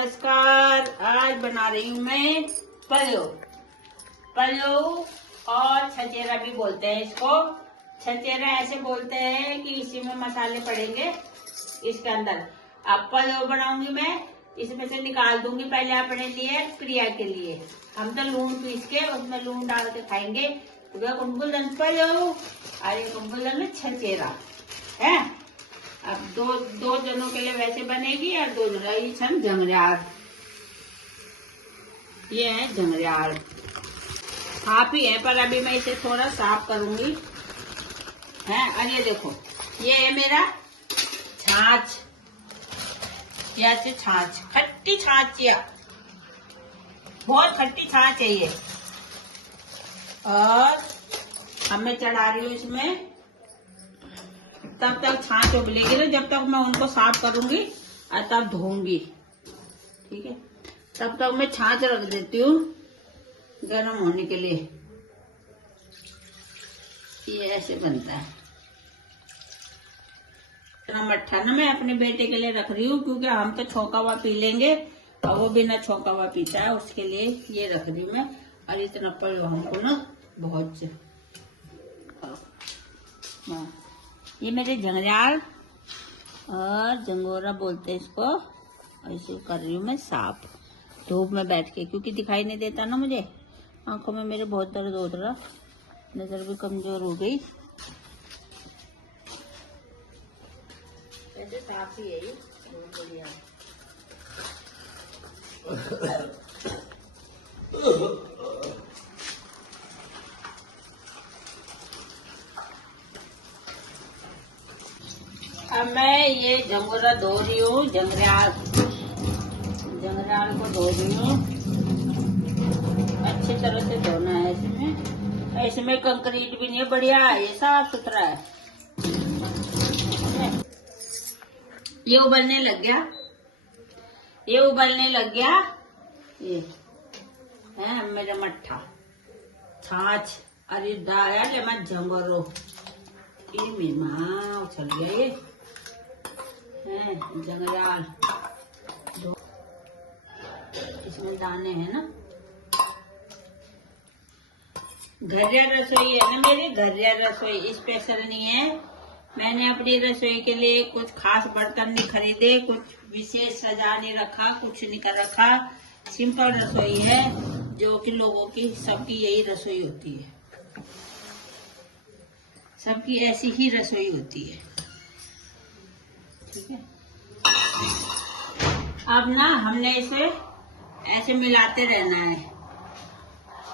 नमस्कार। आज बना रही हूँ मैं पलो और छचेरा भी बोलते हैं इसको। छचेरा ऐसे बोलते हैं कि इसी में मसाले पड़ेंगे इसके अंदर। अब पलो बनाऊंगी मैं, इसमें से निकाल दूंगी पहले अपने लिए, प्रिया के लिए। हम तो लून पीस के उसमें लून डाल के खाएंगे। कुंकुलन पलो और कुंकुलन छचेरा है। अब दो जनों के लिए वैसे बनेगी और दो जनों जंगरियाल। ये है जंगरियाल, साफ ही है पर अभी मैं इसे थोड़ा साफ करूंगी है। और ये देखो, ये है मेरा छाछ, ऐसे छाछ, खट्टी छाछ, या बहुत खट्टी छाछ है ये। और अब मैं चढ़ा रही हूँ इसमें, तब तक छाछ उबलेगी ना, जब तक मैं उनको साफ करूंगी और तब धोऊंगी। ठीक है, तब तक मैं छाछ रख देती हूँ गर्म होने के लिए। ये ऐसे बनता है इतना मट्ठा ना, मैं अपने बेटे के लिए रख रही हूँ क्योंकि हम तो छोंका हुआ पी लेंगे और वो बिना छोंका हुआ पीता है, उसके लिए ये रख रही हूँ मैं। और इतना पलो हमको ना बहुत। ये मेरे जंगरियाल और जंगोरा बोलते हैं इसको। और इसे कर रही हूँ मैं साफ धूप में बैठ के, क्योंकि दिखाई नहीं देता ना मुझे, आंखों में मेरे बहुत दर्द हो रहा, नजर भी कमजोर हो गई। ऐसे साफ ही है ये, बहुत बढ़िया। अब मैं ये जंगोरा धो रही हूँ, जंगरियाल को धो रही हूँ। अच्छी तरह से धोना है इसमें। इसमें कंक्रीट भी नहीं है, बढ़िया है, ये साफ सुथरा है। ये उबलने लग गया, ये है मेरा मट्ठा छाछ। अरे दाया मत जंगोरो, ये माँ उछल गया। ये है जंगरियाल, इसमें दाने हैं ना। घरिया रसोई है ना मेरी, घरिया रसोई स्पेशल नहीं है। मैंने अपनी रसोई के लिए कुछ खास बर्तन नहीं खरीदे, कुछ विशेष सजा नहीं रखा, कुछ नहीं कर रखा। सिंपल रसोई है जो कि लोगों की, सबकी यही रसोई होती है, सबकी ऐसी ही रसोई होती है। ठीक है, अब ना हमने इसे ऐसे मिलाते रहना है,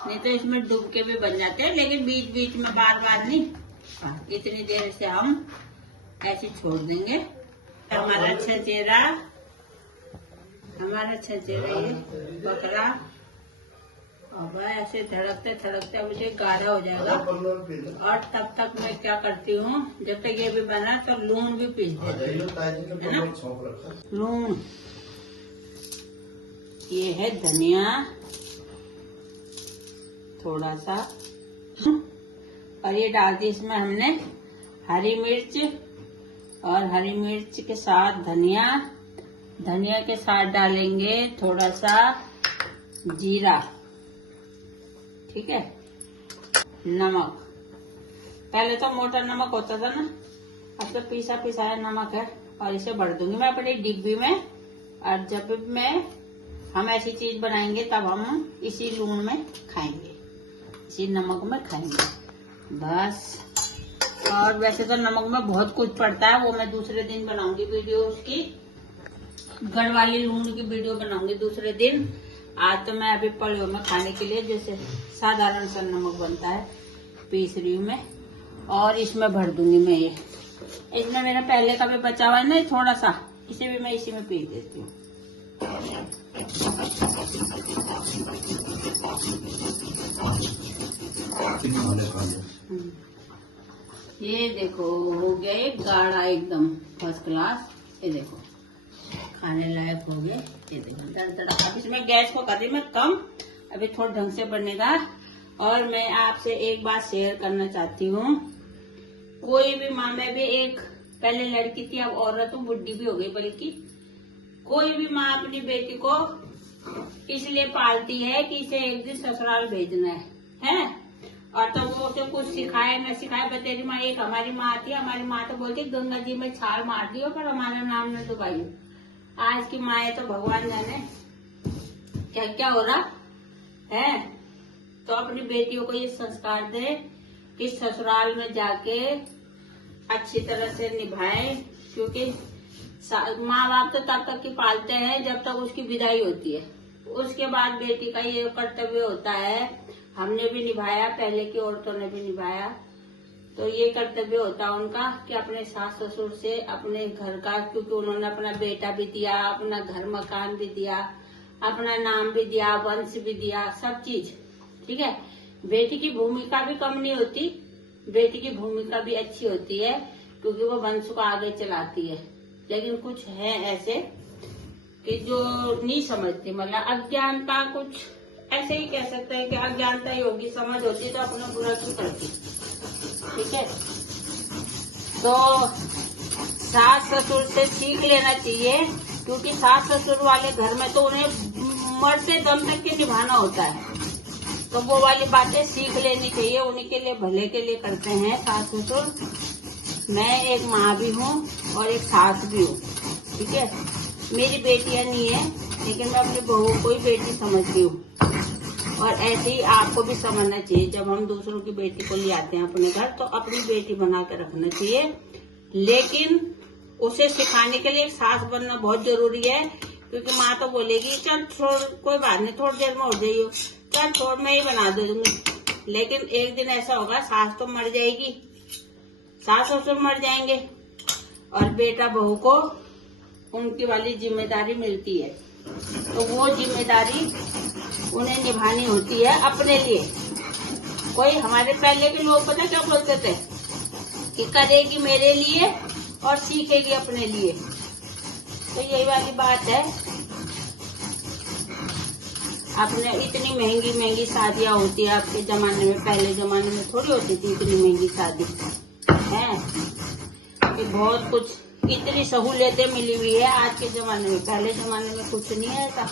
नहीं तो इसमें डूब के भी बन जाते हैं, लेकिन बीच बीच में बार बार नहीं। इतनी देर से हम ऐसे छोड़ देंगे। हमारा छचेरा ये बकरा अब ऐसे धड़कते धड़कते अब मुझे गाढ़ा हो जाएगा। और तब तक मैं क्या करती हूँ, जब तक ये भी बना तो लून भी पीस देती हूँ। लून, ये है धनिया थोड़ा सा, और ये डाल दी इसमें हमने हरी मिर्च, और हरी मिर्च के साथ धनिया के साथ डालेंगे थोड़ा सा जीरा। ठीक है, नमक, पहले तो मोटा नमक होता था ना, अब तो पिसा पिसाया नमक है। और इसे भर दूंगी मैं अपनी डिब्बी में, और जब हम ऐसी चीज बनाएंगे तब हम इसी लून में खाएंगे, इसी नमक में खाएंगे बस। और वैसे तो नमक में बहुत कुछ पड़ता है, वो मैं दूसरे दिन बनाऊंगी वीडियो, उसकी गढ़ वाली लून की वीडियो बनाऊंगी दूसरे दिन। आज तो मैं अभी पलो में खाने के लिए जैसे साधारण सा नमक बनता है पीस रही हूँ मैं, और इसमें भर दूंगी मैं। ये इसमें मेरा पहले का भी बचा हुआ है ना थोड़ा सा, इसे भी मैं इसी में पीस देती हूँ। ये देखो हो गया ये गाढ़ा एकदम फर्स्ट क्लास। ये देखो खाने लायक हो गए। ये देखो दरदरा। अब इसमें गैस को कर रही मैं कम, अभी थोड़ा ढंग से बनेगा। और मैं आपसे एक बात शेयर करना चाहती हूँ, कोई भी माँ, मैं भी एक पहले लड़की थी, अब औरत हूँ, बुढ़ी भी हो गई, बल्कि कोई भी माँ अपनी बेटी को इसलिए पालती है कि इसे एक दिन ससुराल भेजना है? और तो वो उसे कुछ सिखाए न सिखाए, बतेरी माँ। एक हमारी माँ आती है, हमारी माँ तो बोलती गंगा जी में छाल मार दियो पर हमारा नाम न डुबाइयो। आज की माँ तो भगवान जाने क्या क्या हो रहा है। तो अपनी बेटियों को ये संस्कार दे कि ससुराल में जाके अच्छी तरह से निभाए, क्योंकि माँ बाप तो तब तक की पालते हैं जब तक उसकी विदाई होती है। उसके बाद बेटी का ये कर्तव्य होता है, हमने भी निभाया, पहले की औरतों ने भी निभाया। तो ये कर्तव्य होता है उनका कि अपने सास ससुर से अपने घर का, क्योंकि उन्होंने अपना बेटा भी दिया, अपना घर मकान भी दिया, अपना नाम भी दिया, वंश भी दिया, सब चीज। ठीक है, बेटी की भूमिका भी कम नहीं होती, बेटी की भूमिका भी अच्छी होती है, क्योंकि वो वंश को आगे चलाती है। लेकिन कुछ है ऐसे कि जो नहीं समझती, मतलब अज्ञानता, कुछ ऐसे ही कह सकते हैं कि अज्ञानता ही होगी, समझ होती तो अपना बुरा क्यों करती। ठीक है, तो सास ससुर से सीख लेना चाहिए, क्योंकि सास ससुर वाले घर में तो उन्हें मरते दम तक के निभाना होता है। तो वो वाली बातें सीख लेनी चाहिए, उन्हीं के लिए भले के लिए करते हैं सास ससुर। मैं एक माँ भी हूँ और एक सास भी हूँ। ठीक है, मेरी बेटियां नहीं है, लेकिन मैं अपनी बहू को ही बेटी समझती हूँ। और ऐसे ही आपको भी समझना चाहिए, जब हम दूसरों की बेटी को ले आते हैं अपने घर, तो अपनी बेटी बना कर रखना चाहिए। लेकिन उसे सिखाने के लिए एक सास बनना बहुत जरूरी है, क्योंकि माँ तो बोलेगी चल छोड़, कोई बात नहीं, थोड़ी देर में हो जाइयो, चल छोड़, मैं ही बना दूंगी। लेकिन एक दिन ऐसा होगा, सास तो मर जाएगी, सास ससुर मर जाएंगे, और बेटा बहू को उनकी वाली जिम्मेदारी मिलती है। तो वो जिम्मेदारी उन्हें निभानी होती है अपने लिए। कोई हमारे पहले के लोग पता क्या बोलते थे कि करेगी मेरे लिए और सीखेगी अपने लिए। तो यही वाली बात है। अपने इतनी महंगी महंगी शादियां होती है आपके जमाने में, पहले जमाने में थोड़ी होती थी इतनी महंगी शादी है। कि बहुत कुछ, इतनी सहूलियतें मिली हुई है आज के जमाने में, पहले जमाने में कुछ नहीं है ऐसा,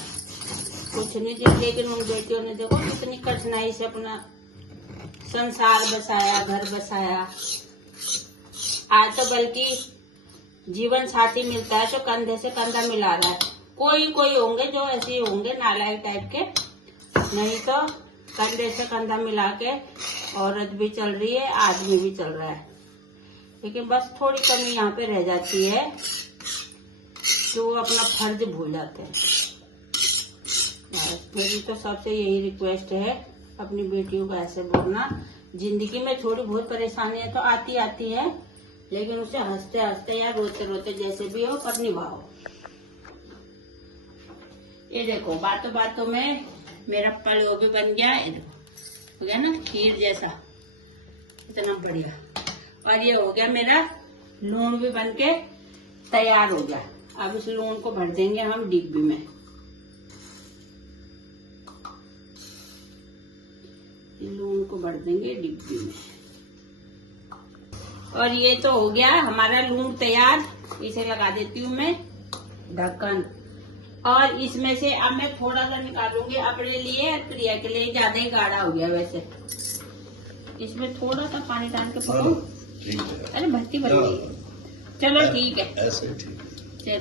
कुछ नहीं थी। लेकिन उन बेटियों ने देखो कितनी कठिनाई से अपना संसार बसाया, घर बसाया। आज तो बल्कि जीवन साथी मिलता है तो कंधे से कंधा मिला रहा है। कोई कोई होंगे जो ऐसे होंगे नालायक टाइप के, नहीं तो कंधे से कंधा मिला के औरत भी चल रही है, आदमी भी चल रहा है। लेकिन बस थोड़ी कमी यहाँ पे रह जाती है कि वो अपना फर्ज भूल जाते हैं। मेरी तो सबसे यही रिक्वेस्ट है, अपनी बेटियों को ऐसे बोलना। जिंदगी में थोड़ी बहुत परेशानियां तो आती है, लेकिन उसे हंसते हंसते या रोते रोते जैसे भी हो पर निभाओ। ये देखो बातों बातों में मेरा पड़ो भी बन गया, ये देखो हो गया ना खीर जैसा, इतना बढ़िया। और ये हो गया मेरा लूण भी बन के तैयार हो गया। अब इस लूण को भर देंगे हम डिब्बी में। लूण को भर देंगे डिब्बी में। और ये तो हो गया हमारा लूण तैयार। इसे लगा देती हूँ मैं ढक्कन। और इसमें से अब मैं थोड़ा सा निकालूंगी अपने लिए, प्रिया के लिए ज्यादा ही गाढ़ा हो गया वैसे। इसमें थोड़ा सा पानी डाल के पकाऊं। अरे भट्टी बन गई, चलो ठीक है, ऐसे ठीक है।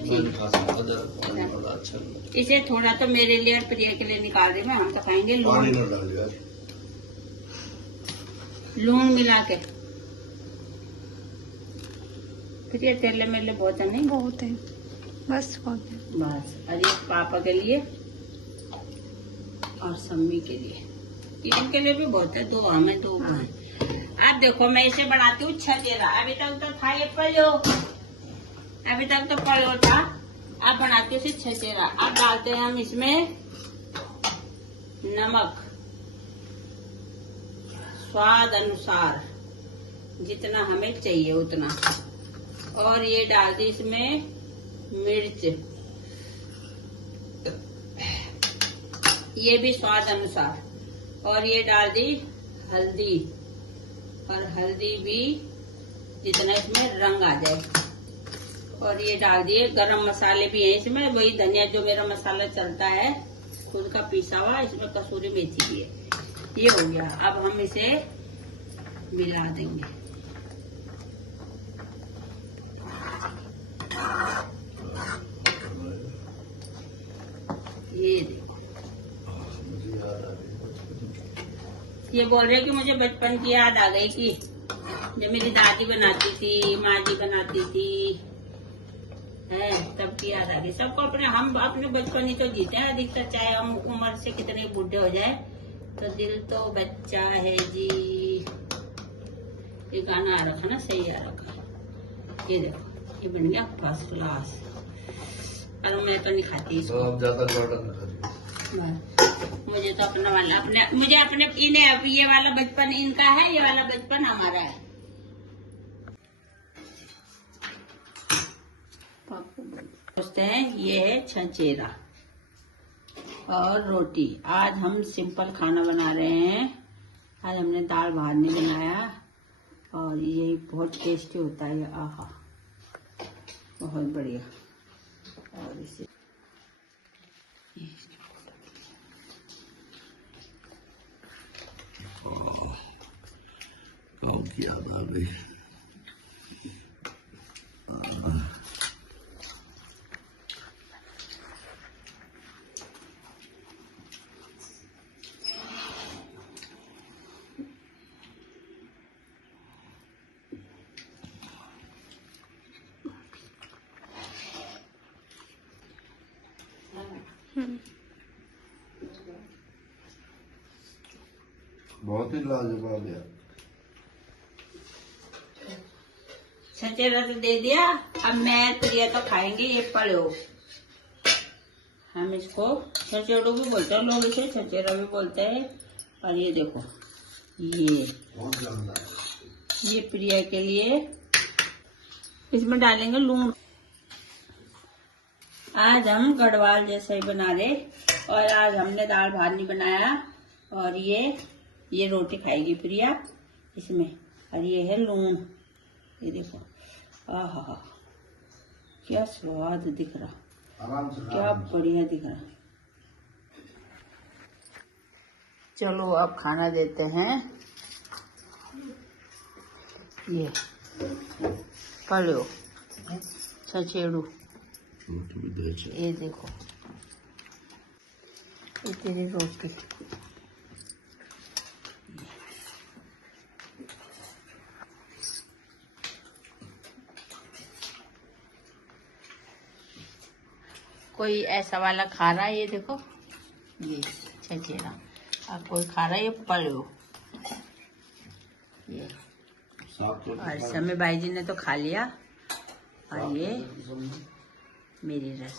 इसे थोड़ा तो मेरे लिए और प्रिया के लिए निकाल रही मैं, हम तो खाएंगे लूण मिला के। प्रिया तेले मेरे लिए बहुत है, नहीं बहुत है, बस बहुत है बस। अरे पापा के लिए और सम्मी के लिए, इनके लिए भी बहुत है, दो हमें दो हैं। अब देखो मैं इसे बनाती हूँ छजेरा। अभी तक तो था ये पलो, अभी तक तो पलो था, अब बनाती हूँ इसे छजेरा। अब डालते हैं हम इसमें नमक स्वाद अनुसार, जितना हमें चाहिए उतना। और ये डाल दी इसमें मिर्च, ये भी स्वाद अनुसार। और ये डाल दी हल्दी, और हल्दी भी जितना इसमें रंग आ जाए। और ये डाल दिए गरम मसाले भी हैं इसमें, वही धनिया जो मेरा मसाला चलता है खुद का पिसा हुआ, इसमें कसूरी मेथी भी है। ये हो गया। अब हम इसे मिला देंगे। ये देखो, ये बोल रहे कि मुझे बचपन की याद आ गई कि जब मेरी दादी बनाती थी, माँ जी बनाती थी, है तब की याद आ गई। सबको हम अपने बचपन ही तो जीते हैं अधिकतर, चाहे हम उम्र से कितने बूढ़े हो जाए तो दिल तो बच्चा है जी। ये गाना आ रखा ना, सही आ रखा। ये देखो, ये बन गया फर्स्ट क्लास। और मैं तो नहीं खाती इसको। तो आप ज्यादा ऑर्डर ना करिए। मुझे तो अपना वाला मुझे अपने इन्हें ये वाला बचपन इनका है, ये वाला बचपन हमारा है। दोस्त हैं, ये है छचेरा और रोटी। आज हम सिंपल खाना बना रहे हैं। आज हमने दाल भात नहीं बनाया और ये बहुत टेस्टी होता है। आहा, बहुत बढ़िया। और इसे गाँव की याद आ गई। बहुत ही लाजवाब यार। छचेरा तो दे दिया। अब मैं प्रिया तो खाएंगे। ये पड़ो, हम इसको छचेड़ो भी बोलते हैं लोग, इसे छचेरा भी बोलते हैं। और ये देखो, ये प्रिया के लिए। इसमें डालेंगे लूण। आज हम गढ़वाल जैसा ही बना रहे। और आज हमने दाल भात नहीं बनाया। और ये रोटी खाएगी प्रिया इसमें। और ये है लूण। ये देखो, आहा क्या स्वाद दिख रहा, क्या बढ़िया दिख रहा। चलो अब खाना देते हैं। ये पलो छचेड़ू, ये देखो, ये तेरी रोटी। कोई ऐसा वाला खा रहा है, ये देखो, ये छचेरा। और कोई खा रहा है ये पलो। ये और समय भाई जी ने तो खा लिया। और ये मेरी रस।